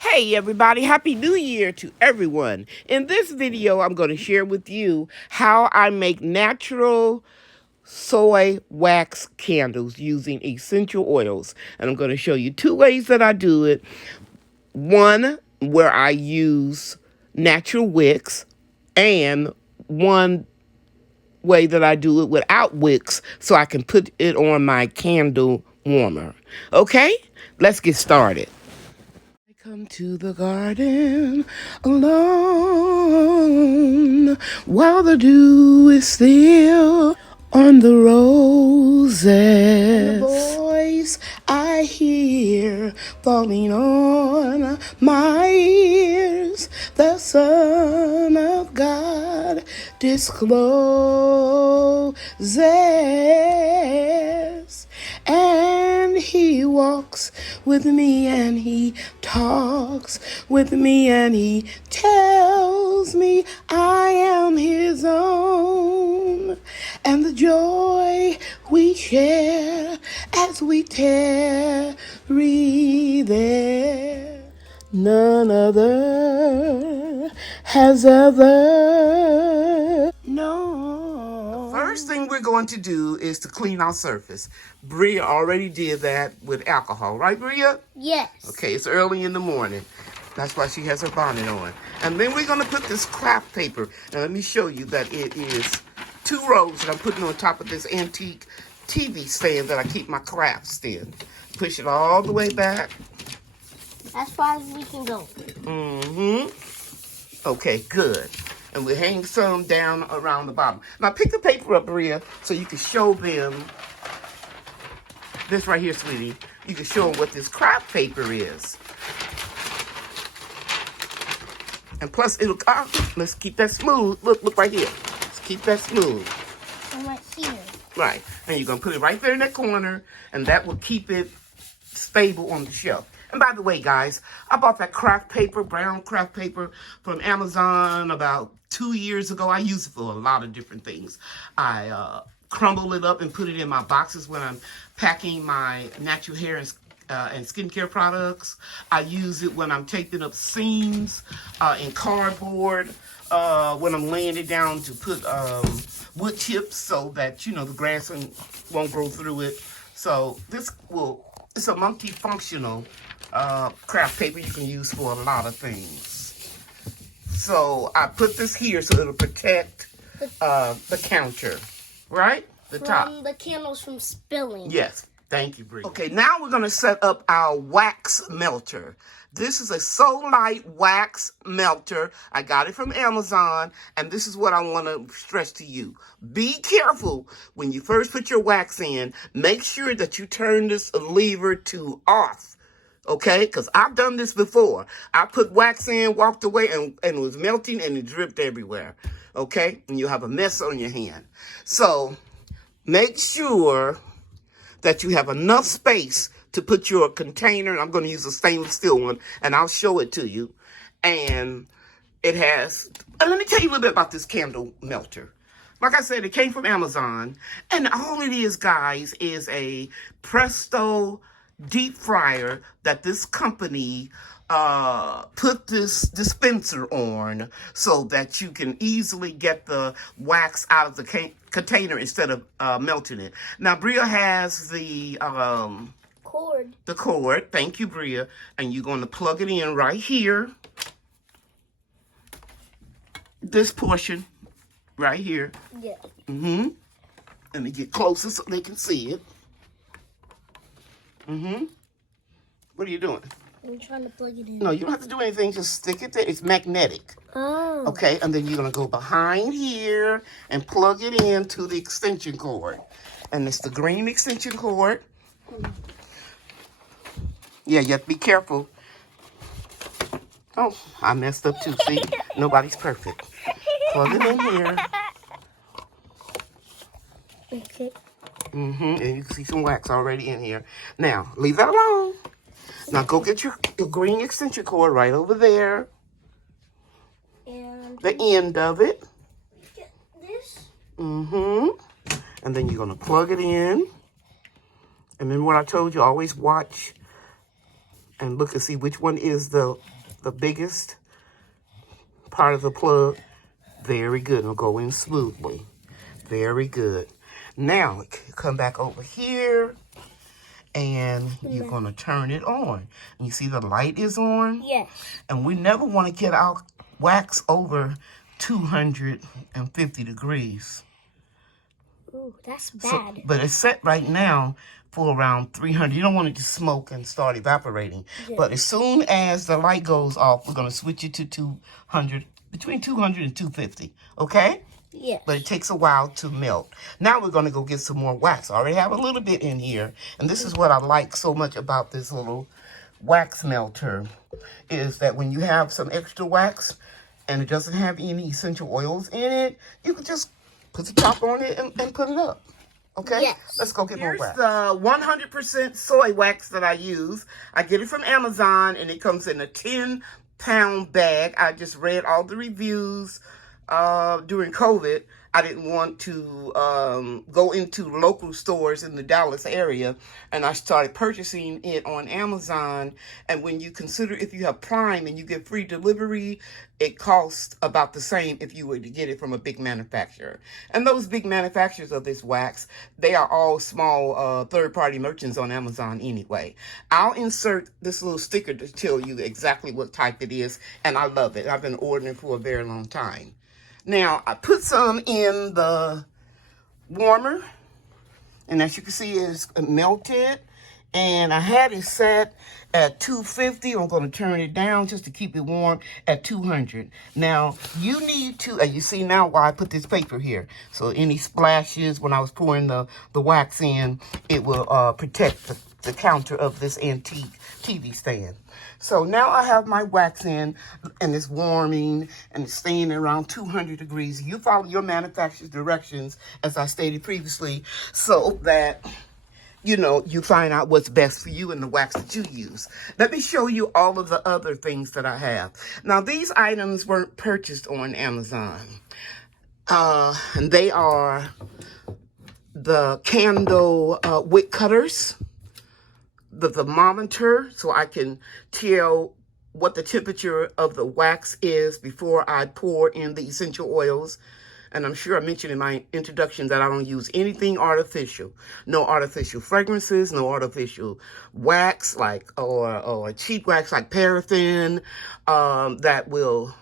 Hey everybody, Happy New Year to everyone. In this video, I'm going to share with you how I make natural soy wax candles using essential oils. And I'm going to show you two ways that I do it. One where I use natural wicks, and one way that I do it without wicks so I can put it on my candle warmer. Okay, let's get started. I come to the garden alone while the dew is still on the roses. The voice I hear falling on my ears, the Son of God discloses. And he walks with me and he talks with me and he tells me I am his own. And the joy we share as we tarry there, none other has ever known. First thing we're going to do is to clean our surface. Bria already did that with alcohol, right, Bria? Yes. Okay, it's early in the morning. That's why she has her bonnet on. And then we're going to put this craft paper. Now, let me show you that it is 2 rows that I'm putting on top of this antique TV stand that I keep my crafts in. Push it all the way back. As far as we can go. Mm-hmm. Okay, good. And we hang some down around the bottom. Now, pick the paper up, Bria, so you can show them this right here, sweetie. You can show them what this craft paper is. And plus, it'll, let's keep that smooth. Look right here. Let's keep that smooth. And right here. Right. And you're going to put it right there in that corner, and that will keep it stable on the shelf. And by the way, guys, I bought that craft paper, brown craft paper from Amazon about 2 years ago. I use it for a lot of different things. I crumble it up and put it in my boxes when I'm packing my natural hair and skincare products. I use it when I'm taping up seams in cardboard, when I'm laying it down to put wood chips so that, you know, the grass won't grow through it. So this it's a multifunctional craft paper you can use for a lot of things. So I put this here so it'll protect the counter, right? The top. From the candles from spilling. Yes. Thank you, Bree. Okay, now we're going to set up our wax melter. This is a Solite wax melter. I got it from Amazon, and this is what I want to stress to you. Be careful when you first put your wax in. Make sure that you turn this lever to off. Okay, because I've done this before. I put wax in, walked away, and it was melting, and it dripped everywhere. Okay, and you have a mess on your hand. So make sure that you have enough space to put your container. I'm going to use a stainless steel one, and I'll show it to you. And it has, and let me tell you a little bit about this candle melter. Like I said, it came from Amazon, and all it is, guys, is a Presto deep fryer that this company put this dispenser on so that you can easily get the wax out of the container instead of melting it. Now, Bria has the Cord. The cord. Thank you, Bria. And you're going to plug it in right here. This portion right here. Yeah. Mm-hmm. Let me get closer so they can see it. Mm-hmm. What are you doing? I'm trying to plug it in. No, you don't have to do anything. Just stick it there. It's magnetic. Oh. Okay, and then you're going to go behind here and plug it into the extension cord. And it's the green extension cord. Yeah, you have to be careful. Oh, I messed up too. See? Nobody's perfect. Plug it in here. Okay. Mm-hmm. And you can see some wax already in here. Now, leave that alone. Now, go get your green extension cord right over there. And the end of it. get this. Mm-hmm. And then you're going to plug it in. And then what I told you, always watch and look and see which one is the biggest part of the plug. Very good. It'll go in smoothly. Very good. Now, come back over here, and you're going to turn it on. And you see the light is on? Yes. And we never want to get our wax over 250 degrees. Ooh, that's bad. But it's set right now for around 300. You don't want it to smoke and start evaporating. Yeah. But as soon as the light goes off, we're going to switch it to 200, between 200 and 250. Okay? Yes. But it takes a while to melt. Now we're going to go get some more wax. I already have a little bit in here. And this is what I like so much about this little wax melter, is that when you have some extra wax and it doesn't have any essential oils in it, you can just put the top on it and put it up. Okay? Yes. Let's go get more wax. Here's the 100% soy wax that I use. I get it from Amazon, and it comes in a 10-pound bag. I just read all the reviews during COVID. I didn't want to go into local stores in the Dallas area, and I started purchasing it on Amazon. And when you consider if you have Prime and you get free delivery, it costs about the same if you were to get it from a big manufacturer. And those big manufacturers of this wax, they are all small third-party merchants on Amazon anyway. I'll insert this little sticker to tell you exactly what type it is, and I love it. I've been ordering it for a very long time. Now, I put some in the warmer, and as you can see, it's melted, and I had it set at 250. I'm going to turn it down just to keep it warm at 200. Now, you need to, and you see now why I put this paper here. So any splashes when I was pouring the wax in, it will protect the counter of this antique TV stand. So now I have my wax in, and it's warming, and it's staying around 200 degrees. You follow your manufacturer's directions, as I stated previously, so that, you know, you find out what's best for you and the wax that you use. Let me show you all of the other things that I have. Now, these items weren't purchased on Amazon. And they are the candle wick cutters, the thermometer, so I can tell what the temperature of the wax is before I pour in the essential oils. And I'm sure I mentioned in my introduction that I don't use anything artificial. No artificial fragrances, no artificial wax or cheap wax like paraffin that will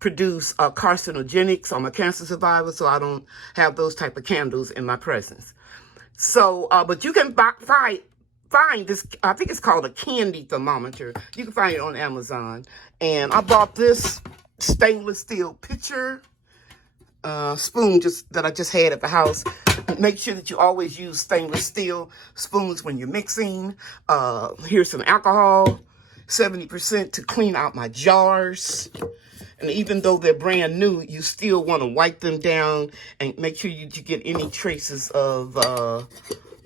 produce carcinogenics. I'm a cancer survivor, so I don't have those type of candles in my presence. So, but you can find this, I think it's called a candy thermometer. You can find it on Amazon. And I bought this stainless steel pitcher spoon that I just had at the house. Make sure that you always use stainless steel spoons when you're mixing. Here's some alcohol, 70% to clean out my jars. And even though they're brand new, you still want to wipe them down and make sure you get any traces of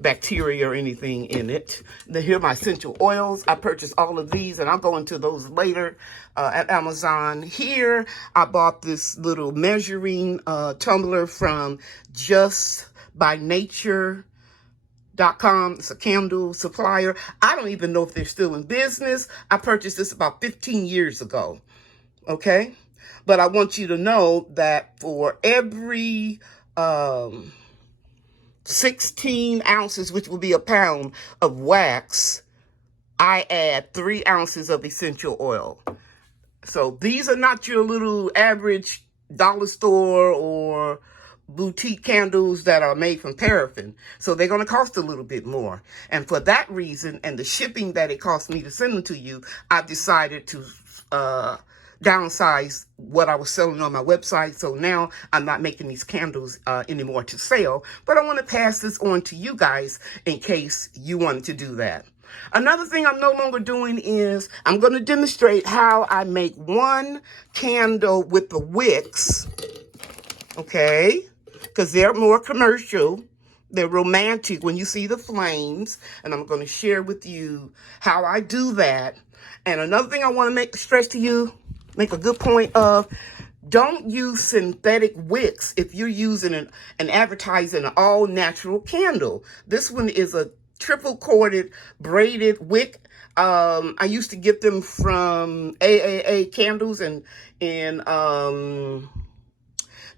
bacteria or anything in it. Then here are my essential oils. I purchased all of these, and I'll go into those later at Amazon. Here, I bought this little measuring tumbler from justbynature.com. It's a candle supplier. I don't even know if they're still in business. I purchased this about 15 years ago. Okay? But I want you to know that for every 16 ounces, which will be a pound of wax, I add 3 ounces of essential oil. So these are not your little average dollar store or boutique candles that are made from paraffin. So they're going to cost a little bit more. And for that reason, and the shipping that it cost me to send them to you, I've decided to downsize what I was selling on my website. So now I'm not making these candles anymore to sell, but I want to pass this on to you guys in case you wanted to do that. Another thing I'm no longer doing is I'm going to demonstrate how I make one candle with the wicks, okay, because they're more commercial. They're romantic when you see the flames, and I'm going to share with you how I do that. And another thing I want to stress to you, make a good point of, don't use synthetic wicks if you're using and advertising an all-natural candle. This one is a triple corded braided wick. I used to get them from AAA Candles in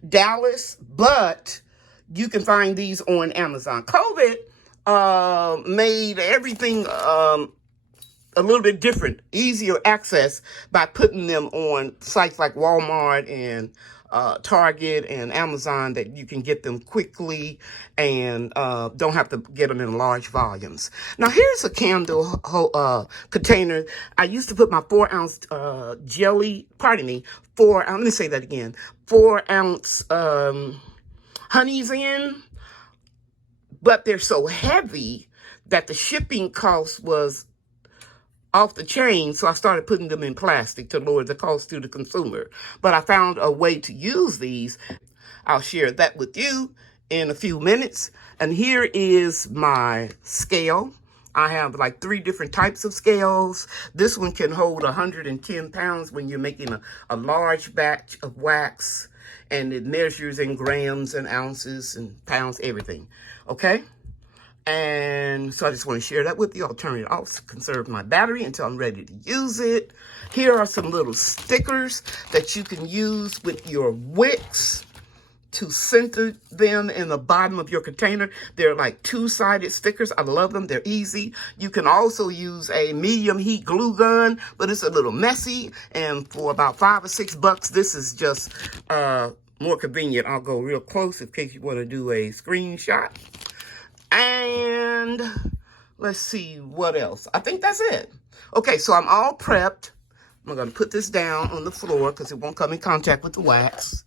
Dallas, but you can find these on Amazon. COVID made everything a little bit different, easier access by putting them on sites like Walmart and Target and Amazon, that you can get them quickly and don't have to get them in large volumes. Now here's a candle container. I used to put my 4-ounce let me say that again, 4-ounce honeys in, but they're so heavy that the shipping cost was off the chain, so I started putting them in plastic to lower the cost to the consumer. But I found a way to use these. I'll share that with you in a few minutes. And here is my scale. I have like 3 different types of scales. This one can hold 110 pounds when you're making a large batch of wax, and it measures in grams and ounces and pounds, everything. Okay? And so I just want to share that with you. I'll turn it off to conserve my battery until I'm ready to use it. Here are some little stickers that you can use with your wicks to center them in the bottom of your container. They're like 2-sided stickers. I love them. They're easy. You can also use a medium heat glue gun, but it's a little messy. And for about $5 or $6, this is just more convenient. I'll go real close in case you want to do a screenshot. And let's see what else. I think that's it. Okay, so I'm all prepped. I'm going to put this down on the floor because it won't come in contact with the wax.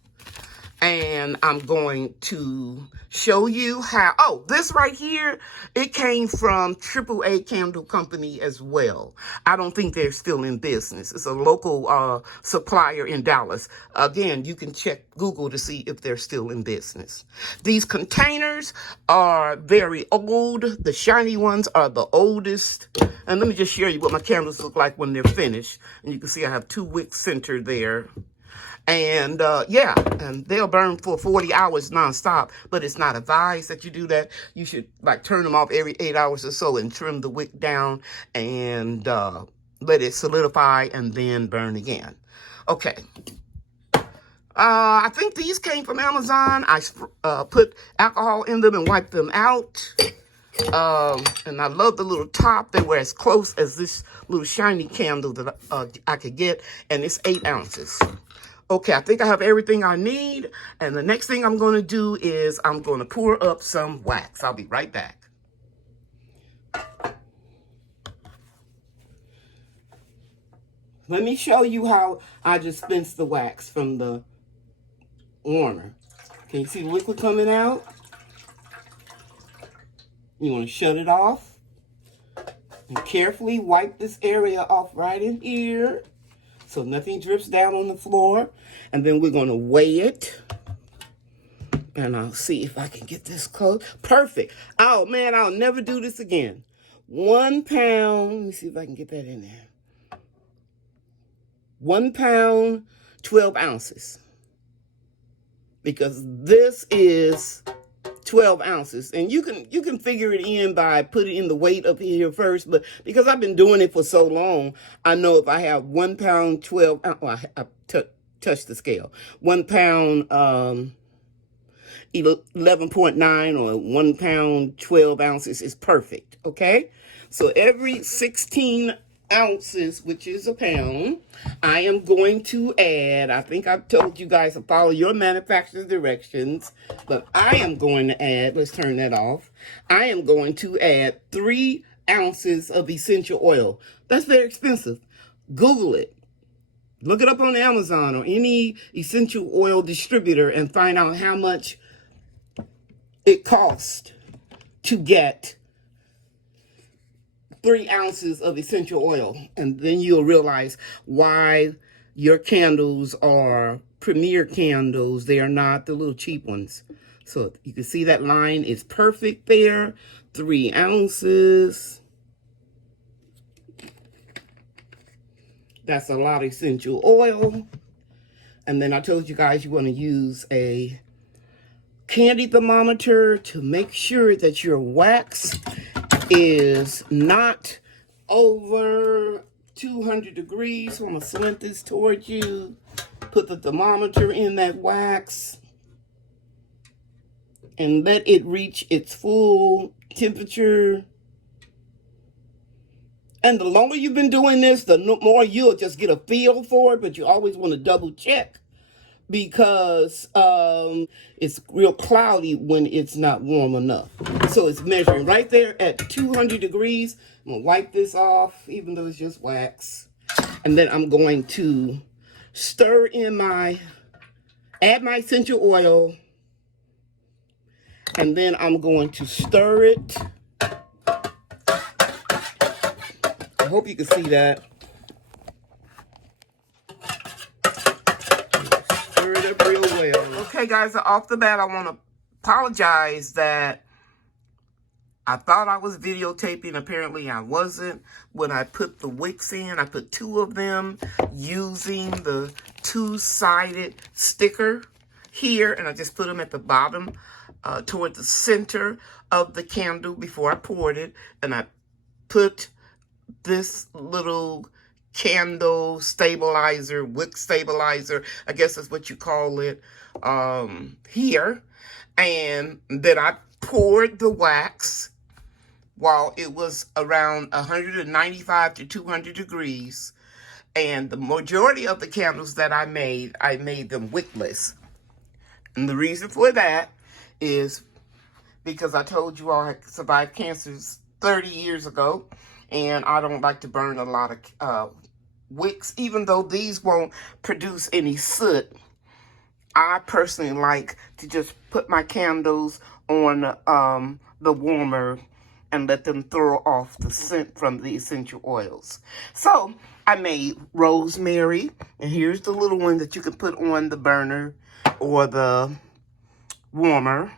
And I'm going to show you how, oh, this right here, it came from AAA Candle Company as well. I don't think they're still in business. It's a local supplier in Dallas. Again, you can check Google to see if they're still in business. These containers are very old. The shiny ones are the oldest. And let me just show you what my candles look like when they're finished. And you can see I have 2 wicks centered there. And yeah, and they'll burn for 40 hours nonstop, but it's not advised that you do that. You should like turn them off every 8 hours or so and trim the wick down and let it solidify and then burn again. Okay. I think these came from Amazon. I put alcohol in them and wiped them out. And I love the little top. They were as close as this little shiny candle that I could get, and it's 8 ounces. Okay, I think I have everything I need, and the next thing I'm going to do is I'm going to pour up some wax. I'll be right back. Let me show you how I dispense the wax from the warmer. Can you see the liquid coming out? You want to shut it off and carefully wipe this area off right in here so nothing drips down on the floor. And then we're going to weigh it. And I'll see if I can get this close. Perfect. Oh, man, I'll never do this again. 1 pound. Let me see if I can get that in there. 1 pound, 12 ounces. Because this is 12 ounces. And you can figure it in by putting in the weight up here first. But because I've been doing it for so long, I know if I have 1 pound, 12 ounces. Well, I touch the scale. 1 pound, 11.9 or 1 pound, 12 ounces is perfect. Okay. So every 16 ounces, which is a pound, I am going to add, I think I've told you guys to follow your manufacturer's directions, but I am going to add, let's turn that off. I am going to add 3 ounces of essential oil. That's very expensive. Google it. Look it up on Amazon or any essential oil distributor and find out how much it costs to get 3 ounces of essential oil. And then you'll realize why your candles are premier candles. They are not the little cheap ones. So you can see that line is perfect there. 3 ounces. That's a lot of essential oil. And then I told you guys you want to use a candy thermometer to make sure that your wax is not over 200 degrees. So I'm going to slint this towards you. Put the thermometer in that wax. And let it reach its full temperature. And the longer you've been doing this, the more you'll just get a feel for it. But you always want to double check. Because it's real cloudy when it's not warm enough. So it's measuring right there at 200 degrees. I'm going to wipe this off, even though it's just wax. And then I'm going to stir in add my essential oil. And then I'm going to stir it. I hope you can see that. Stir it up real well. Okay, guys, off the bat, I want to apologize that I thought I was videotaping. Apparently, I wasn't. When I put the wicks in, I put 2 of them using the 2-sided sticker here, and I just put them at the bottom toward the center of the candle before I poured it, and I put this little candle stabilizer, wick stabilizer, I guess that's what you call it, here. And then I poured the wax while it was around 195 to 200 degrees. And the majority of the candles that I made them wickless. And the reason for that is because I told you all I survived cancer 30 years ago. And I don't like to burn a lot of wicks, even though these won't produce any soot. I personally like to just put my candles on the warmer and let them throw off the scent from the essential oils. So I made rosemary, and here's the little one that you can put on the burner or the warmer.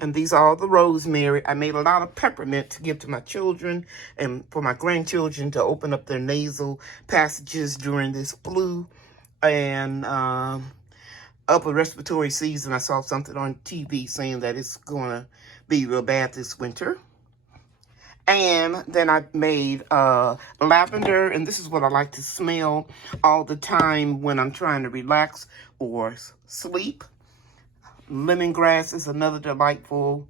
And these are all the rosemary. I made a lot of peppermint to give to my children and for my grandchildren to open up their nasal passages during this flu and upper respiratory season. I saw something on TV saying that it's going to be real bad this winter. And then I made lavender, and this is what I like to smell all the time when I'm trying to relax or sleep. Lemongrass is another delightful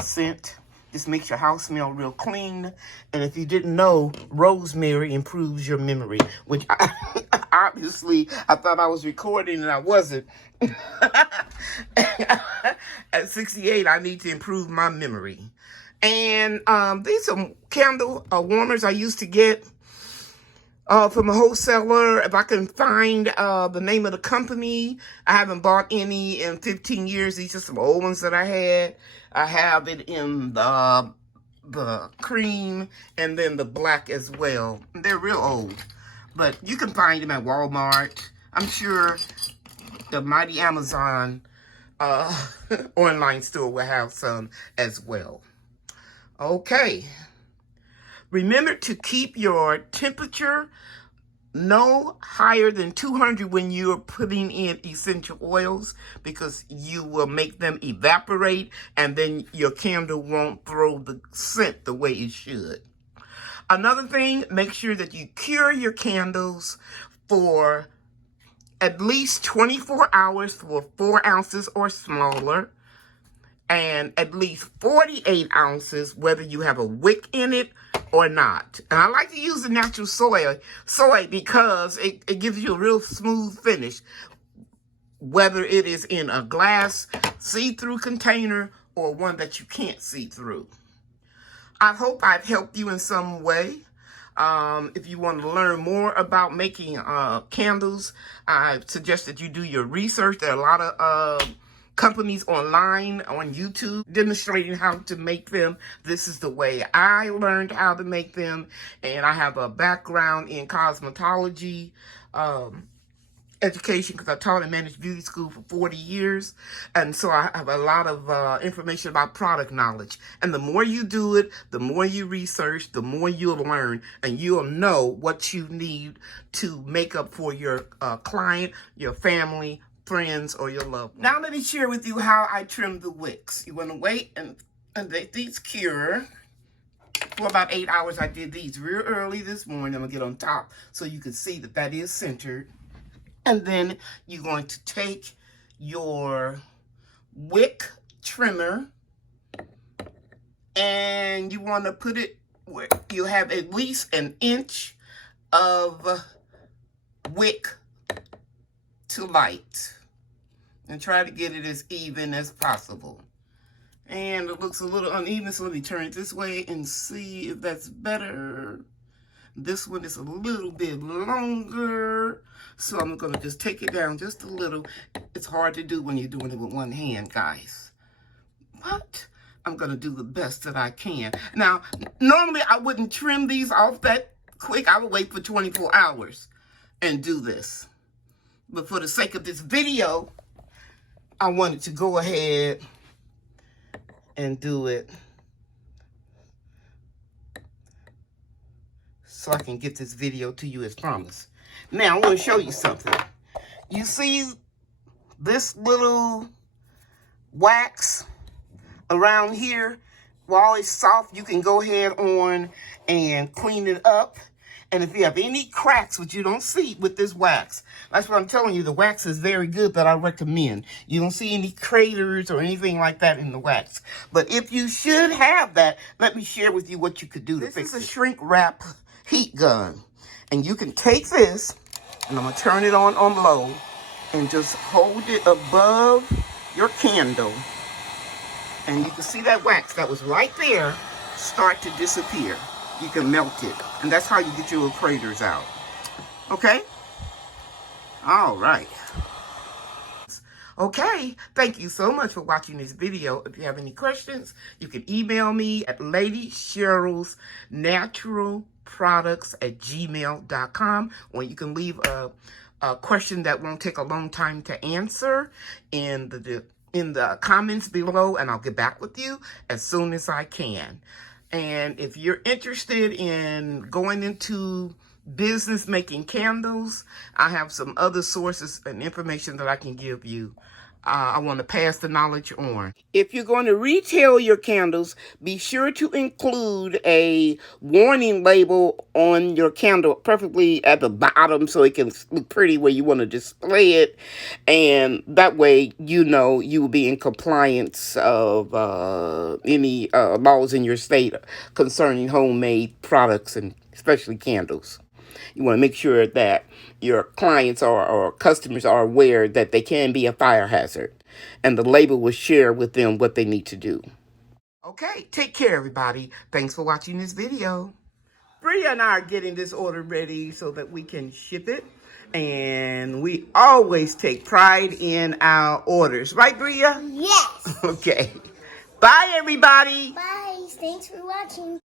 scent. This makes your house smell real clean. And if you didn't know, rosemary improves your memory, which obviously I thought I was recording and I wasn't. At 68, I need to improve my memory. And these are candle warmers I used to get from a wholesaler. If I can find the name of the company. I haven't bought any in 15 years. These are some old ones that I had. I have it in the cream and then the black as well. They're real old, but you can find them at Walmart. I'm sure the mighty Amazon online store will have some as well. Okay. Remember to keep your temperature no higher than 200 when you're putting in essential oils, because you will make them evaporate and then your candle won't throw the scent the way it should. Another thing, make sure that you cure your candles for at least 24 hours for 4 ounces or smaller, and at least 48 ounces whether you have a wick in it or not. And I like to use the natural soy because it gives you a real smooth finish, whether it is in a glass see-through container or one that you can't see through. I hope I've helped you in some way. If you want to learn more about making candles, I suggest that you do your research. There are a lot of companies online on YouTube demonstrating how to make them. This is the way I learned how to make them, and I have a background in cosmetology education because I taught and managed beauty school for 40 years, and so I have a lot of information about product knowledge. And the more you do it, the more you research, the more you'll learn, and you'll know what you need to make up for your client, your family, friends, or your loved one. Now let me share with you how I trim the wicks. You want to wait and let these cure. for about 8 hours. I did these real early this morning. I'm going to get on top so you can see that that is centered. And then you're going to take your wick trimmer and you want to put it where you have at least an inch of wick to light. And try to get it as even as possible. And it looks a little uneven, so let me turn it this way and see if that's better. This one is a little bit longer, so I'm going to just take it down just a little. It's hard to do when you're doing it with one hand, guys. But I'm going to do the best that I can. Now, normally I wouldn't trim these off that quick. I would wait for 24 hours and do this. But for the sake of this video, I wanted to go ahead and do it so I can get this video to you as promised. Now, I want to show you something. You see this little wax around here? While it's soft, you can go ahead on and clean it up. And if you have any cracks, which you don't see with this wax, that's what I'm telling you, the wax is very good that I recommend. You don't see any craters or anything like that in the wax. But if you should have that, let me share with you what you could do to fix it. This is a shrink wrap heat gun. And you can take this, and I'm going to turn it on low, and just hold it above your candle. And you can see that wax that was right there start to disappear. You can melt it. And that's how you get your little craters out. Okay? All right. Okay. Thank you so much for watching this video. If you have any questions, you can email me at ladycherylsnaturalproducts@gmail.com, or you can leave a question that won't take a long time to answer in the comments below, and I'll get back with you as soon as I can. And if you're interested in going into business making candles, I have some other sources and information that I can give you. I want to pass the knowledge on. If you're going to retail your candles, be sure to include a warning label on your candle, preferably at the bottom so it can look pretty where you want to display it. And that way, you know, you will be in compliance of any laws in your state concerning homemade products and especially candles. You want to make sure that your clients or customers are aware that they can be a fire hazard, and the label will share with them what they need to do. Okay, take care, everybody. Thanks for watching this video. Bria and I are getting this order ready so that we can ship it, and we always take pride in our orders. Right, Bria? Yes. Okay. Bye, everybody. Bye. Thanks for watching.